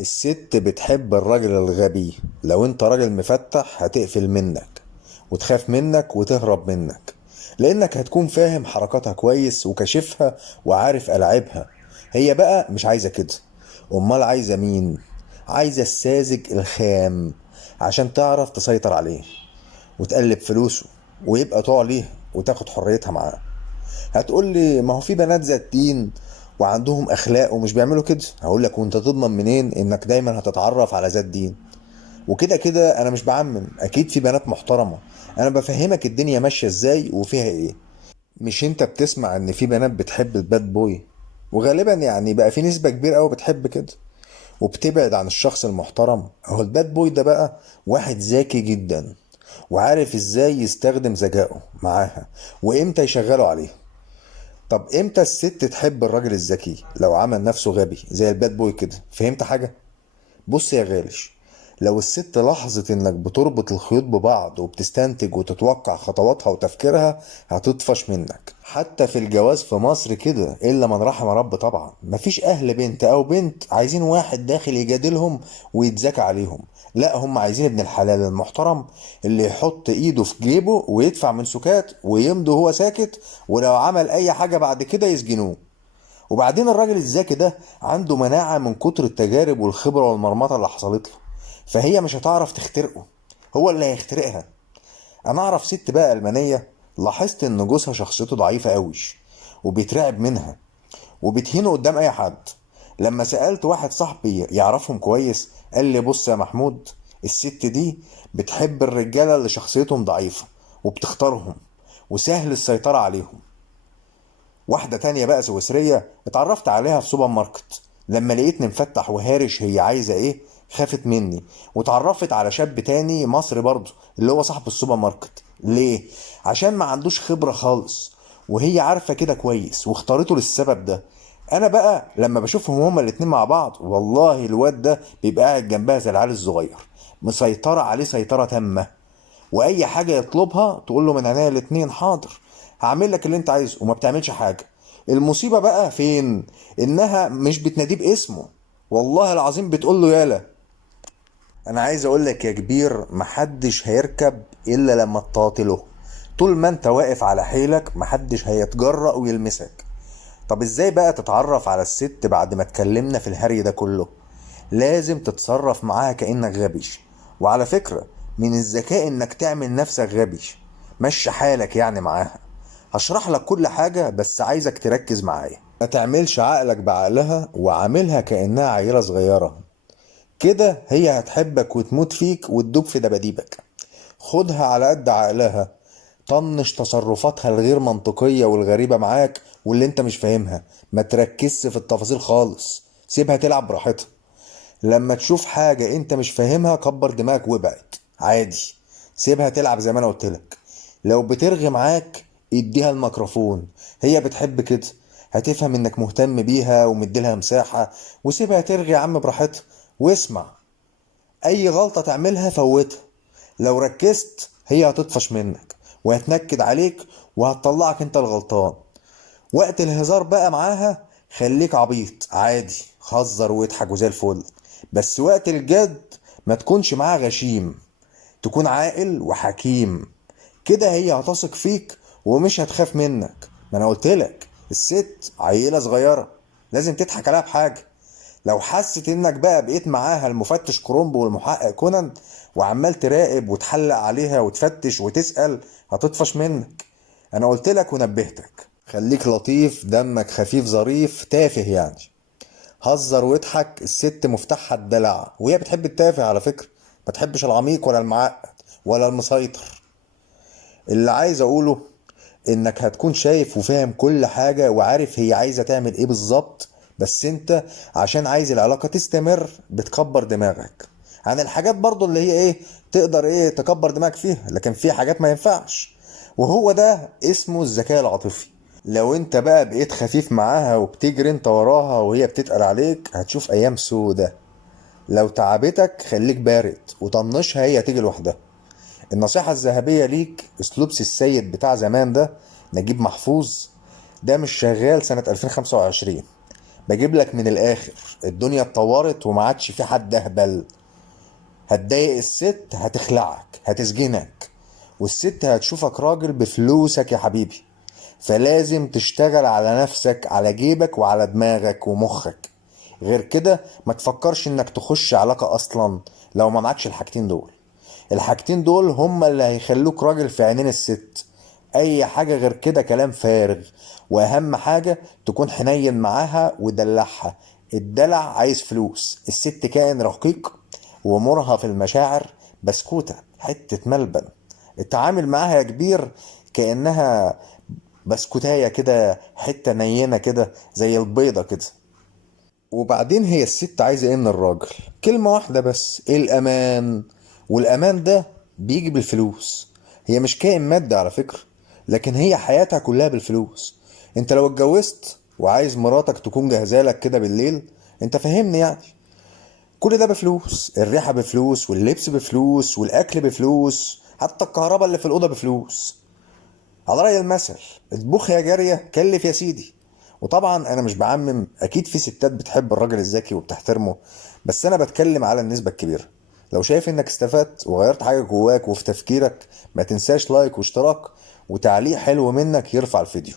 الست بتحب الراجل الغبي. لو انت راجل مفتح هتقفل منك وتخاف منك وتهرب منك، لانك هتكون فاهم حركاتها كويس وكاشفها وعارف ألعابها. هي بقى مش عايزة كده. امال عايزة مين؟ عايزة الساذج الخام، عشان تعرف تسيطر عليه وتقلب فلوسه ويبقى طوع ليه وتاخد حريتها معاه. هتقول لي ما هو في بنات ذات دين وعندهم اخلاق ومش بيعملوا كده. هقول لك وانت تضمن منين انك دايما هتتعرف على ذات دين؟ وكده كده انا مش بعمم، اكيد في بنات محترمة. انا بفهمك الدنيا ماشية ازاي وفيها ايه. مش انت بتسمع ان في بنات بتحب الباد بوي؟ وغالبا يعني بقى في نسبة كبيرة قوي بتحب كده وبتبعد عن الشخص المحترم. اهو الباد بوي ده بقى واحد ذكي جدا وعارف ازاي يستخدم ذكائه معاها وامتى يشغله عليه. طب امتى الست تحب الراجل الذكي؟ لو عمل نفسه غبي زي الباد بوي كده. فهمت حاجة؟ بص يا غالش، لو الست لاحظت انك بتربط الخيوط ببعض وبتستنتج وتتوقع خطواتها وتفكيرها هتطفش منك. حتى في الجواز في مصر كده، الا من رحم رب طبعا. مفيش اهل بنت او بنت عايزين واحد داخل يجادلهم ويتذكى عليهم. لا، هم عايزين ابن الحلال المحترم اللي يحط ايده في جيبه ويدفع من سكات ويمضي وهو ساكت، ولو عمل اي حاجة بعد كده يسجنوه. وبعدين الراجل الذكي ده عنده مناعة من كتر التجارب والخبرة والمرمطة اللي حصلت له، فهي مش هتعرف تخترقه، هو اللي هيخترقها. انا اعرف ست بقى ألمانية، لاحظت ان جوزها شخصيته ضعيفة قوي وبيترعب منها وبتهينه قدام اي حد. لما سألت واحد صاحبي يعرفهم كويس قال لي بص يا محمود، الست دي بتحب الرجالة اللي شخصيتهم ضعيفة وبتختارهم وسهل السيطرة عليهم. واحدة تانية بقى سويسرية اتعرفت عليها في سوبر ماركت، لما لقيتني مفتح وهارش هي عايزة ايه خافت مني واتعرفت على شاب تاني مصري برضه اللي هو صاحب السوبر ماركت. ليه؟ عشان ما عندوش خبرة خالص وهي عارفة كده كويس واختارته للسبب ده. انا بقى لما بشوفهم هما الاتنين مع بعض والله الواد ده بيبقى قاعد جنبها زي العيال الصغير، مسيطرة عليه سيطرة تامة. واي حاجه يطلبها تقول له من عينيا الاتنين حاضر، هعمل لك اللي انت عايزه، وما بتعملش حاجه. المصيبه بقى فين؟ انها مش بتناديه باسمه، والله العظيم بتقول له يالا. انا عايز اقول لك يا كبير، محدش هيركب الا لما تطاطله. طول ما انت واقف على حيلك محدش هيتجرأ ويلمسك. طب ازاي بقى تتعرف على الست بعد ما اتكلمنا في الهري ده كله؟ لازم تتصرف معاها كأنك غبي. وعلى فكرة، من الذكاء انك تعمل نفسك غبي، مشي حالك يعني معاها. هشرح لك كل حاجة بس عايزك تركز معايا. ما تعملش عقلك بعقلها وعاملها كأنها عيلة صغيرة. كده هي هتحبك وتموت فيك وتدوب في دباديبك. خدها على قد عقلها، طنش تصرفاتها الغير منطقية والغريبة معاك واللي انت مش فاهمها. ما تركزش في التفاصيل خالص، سيبها تلعب براحتها. لما تشوف حاجة انت مش فاهمها كبر دماغك وابعد عادي، سيبها تلعب زي ما انا قلتلك. لو بترغي معاك اديها الميكروفون، هي بتحب كده. هتفهم انك مهتم بيها ومديلها مساحة، وسيبها ترغي يا عم براحتها واسمع. اي غلطة تعملها فوتها. لو ركزت هي هتطفش منك وهتنكد عليك وهتطلعك انت الغلطان. وقت الهزار بقى معاها خليك عبيط عادي، هزر واضحك وزي الفل. بس وقت الجد ما تكونش معاها غشيم، تكون عاقل وحكيم. كده هي هتثق فيك ومش هتخاف منك. ما انا قلتلك الست عيلة صغيرة، لازم تضحك عليها بحاجة. لو حست انك بقى بقيت معاها المفتش كرومبو والمحقق كونان وعمال تراقب وتحلق عليها وتفتش وتسأل، هتطفش منك. انا قلتلك ونبهتك، خليك لطيف، دمك خفيف ظريف تافه يعني. هزر واضحك، الست مفتاحها الدلع وهي بتحب التافه على فكرة. ما تحبش العميق ولا المعقد ولا المسيطر. اللي عايز اقوله انك هتكون شايف وفاهم كل حاجة وعارف هي عايزة تعمل ايه بالظبط، بس انت عشان عايز العلاقة تستمر بتكبر دماغك عن الحاجات برضو اللي هي ايه تقدر ايه تكبر دماغك فيها، لكن في حاجات ما ينفعش. وهو ده اسمه الذكاء العاطفي. لو انت بقى بقيت خفيف معاها وبتجري انت وراها وهي بتتقل عليك هتشوف ايام سودة. لو تعبتك خليك بارد وطنشها، هي تيجي لوحدها. النصيحة الذهبية ليك اسلوب سي السيد بتاع زمان ده، نجيب محفوظ، ده مش شغال سنة 2025. بجيب لك من الاخر، الدنيا اتطورت وما عادش في حد اهبل. هتضايق الست هتخلعك هتسجنك، والست هتشوفك راجل بفلوسك يا حبيبي. فلازم تشتغل على نفسك، على جيبك وعلى دماغك ومخك. غير كده ما تفكرش انك تخش علاقة اصلا لو ما معكش الحاجتين دول. الحاجتين دول هما اللي هيخلوك راجل في عينين الست. اي حاجة غير كده كلام فارغ. واهم حاجة تكون حنين معاها ودلعها. الدلع عايز فلوس، الست كائن رقيق ومرهف في المشاعر، بسكوتة حتة ملبن. التعامل معاها يا كبير كأنها بسكوتاية كده، حتة نينة كده زي البيضة كده. وبعدين هي الست عايزة ايه من الراجل؟ كلمة واحدة بس، الأمان. والأمان ده بيجي بالفلوس. هي مش كائن مادي على فكرة، لكن هي حياتها كلها بالفلوس. انت لو اتجوزت وعايز مراتك تكون جاهزالك كده بالليل، انت فاهمني يعني، كل ده بفلوس. الريحة بفلوس، واللبس بفلوس، والأكل بفلوس، حتى الكهرباء اللي في الأوضة بفلوس. على رأي المثل، اطبخ يا جارية كلف يا سيدي. وطبعا انا مش بعمم، اكيد في ستات بتحب الراجل الذكي وبتحترمه، بس انا بتكلم على النسبة الكبيرة. لو شايف انك استفدت وغيرت حاجة جواك وفي تفكيرك، ما تنساش لايك واشتراك وتعليق حلو منك يرفع الفيديو.